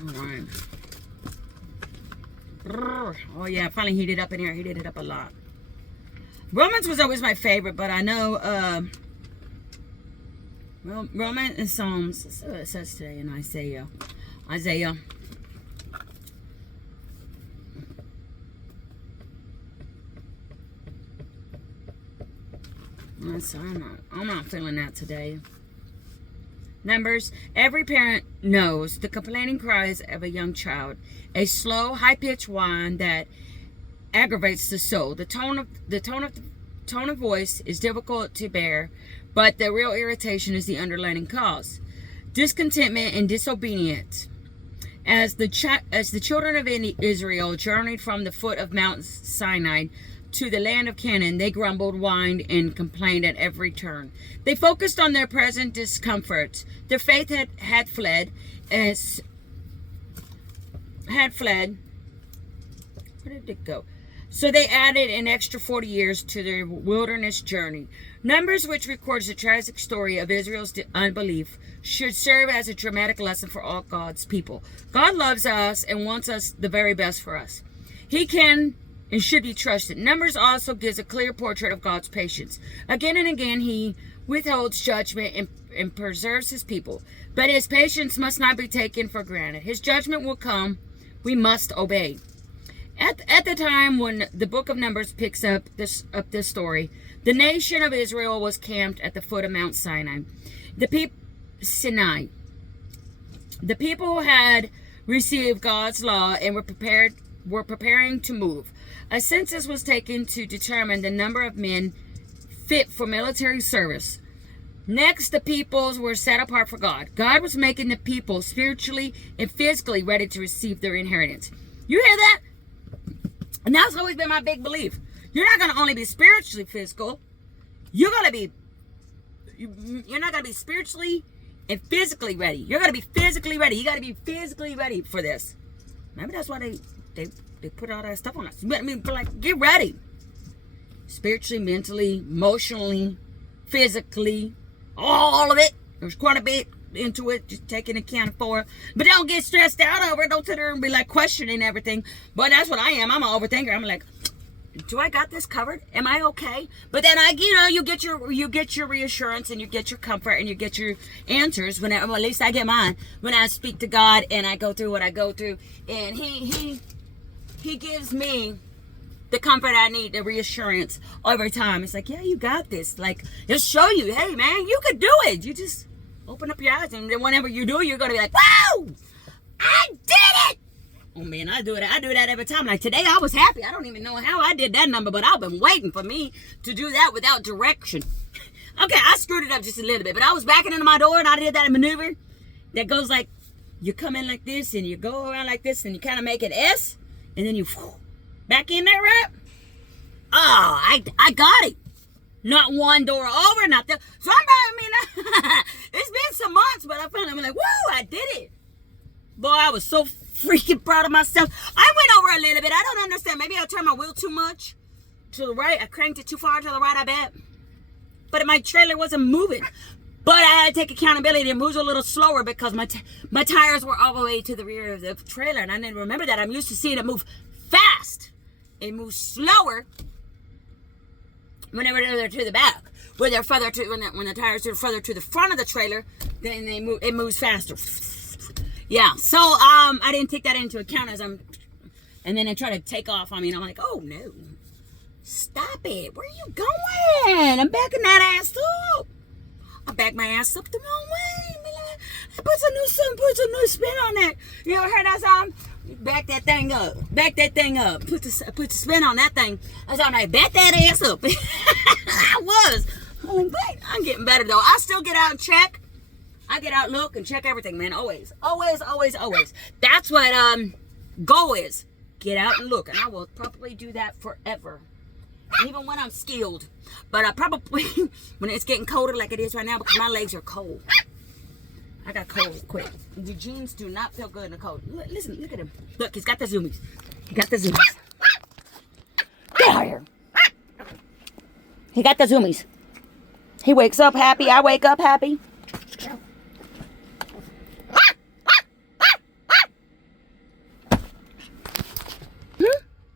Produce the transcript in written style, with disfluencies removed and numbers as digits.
All right. Oh yeah, I finally heated up in here. I heated it up a lot. Romans was always my favorite, but I know Romans and Psalms. That's what it says today in Isaiah. So I'm not feeling that today. Numbers. Every parent knows the complaining cries of a young child, a slow, high-pitched whine that aggravates the soul. The tone of voice is difficult to bear, but the real irritation is the underlying cause. Discontentment and disobedience. As the children of Israel journeyed from the foot of Mount Sinai to the land of Canaan, they grumbled, whined, and complained at every turn. They focused on their present discomforts. Their faith had fled. Where did it go? So they added an extra 40 years to their wilderness journey. Numbers, which records the tragic story of Israel's unbelief, should serve as a dramatic lesson for all God's people. God loves us and wants us the very best for us. He can and should be trusted. Numbers also gives a clear portrait of God's patience. Again and again, he withholds judgment and preserves his people. But his patience must not be taken for granted. His judgment will come. We must obey. At the time when the book of Numbers picks up this story, the nation of Israel was camped at the foot of Mount Sinai. The people had received God's law and were preparing to move. A census was taken to determine the number of men fit for military service. Next, the peoples were set apart for God. God was making the people spiritually and physically ready to receive their inheritance. You hear that? And that's always been my big belief. You're not going to only be spiritually physical. You're not going to be spiritually and physically ready. You're going to be physically ready. You got to be physically ready for this. Maybe that's why they put all that stuff on us. I mean, like, get ready. Spiritually, mentally, emotionally, physically, all of it. There's quite a bit into it, just taking account for it. But don't get stressed out over it. Don't sit there and be like questioning everything. But that's what I am. I'm an overthinker. I'm like, do I got this covered? Am I okay? But then you get your reassurance and you get your comfort and you get your answers whenever, well, at least I get mine when I speak to God and I go through what I go through, and He gives me the comfort I need, the reassurance over time. It's like, yeah, you got this. Like, just show you, hey man, you could do it. You just open up your eyes, and then whenever you do, you're gonna be like, wow, I did it. Oh man, I do that every time. Like today, I was happy. I don't even know how I did that number, but I've been waiting for me to do that without direction. Okay, I screwed it up just a little bit, but I was backing into my door and I did that maneuver that goes like, you come in like this and you go around like this and you kind of make an S, and then you back in there, right? Oh, I got it. Not one door over, not the. It's been some months, but I'm like, whoa, I did it. Boy, I was so freaking proud of myself. I went over a little bit. I don't understand. Maybe I turned my wheel too much to the right. I cranked it too far to the right, I bet. But my trailer wasn't moving. But I had to take accountability and move a little slower because my tires were all the way to the rear of the trailer. And I didn't remember that. I'm used to seeing it move fast. It moves slower whenever they're to the back. When they're further to when the tires are further to the front of the trailer, then it moves faster. Yeah, so I didn't take that into account and then I try to take off on me, and I'm like, oh no, stop it! Where are you going? I'm backing that ass up. I backed my ass up the wrong way. I put some new spin on that. You ever heard that song? Back that thing up. Back that thing up. Put the spin on that thing. I was like, back that ass up. I was. I'm like, I'm getting better though. I still get out and check. I get out, look, and check everything, man. Always. That's what go is. Get out and look. And I will probably do that forever. Even when I'm skilled. But I probably, when it's getting colder like it is right now, because my legs are cold. I got cold quick. The jeans do not feel good in the cold. Listen, look at him. Look, he's got the zoomies. Get out of here. He got the zoomies. He wakes up happy. I wake up happy.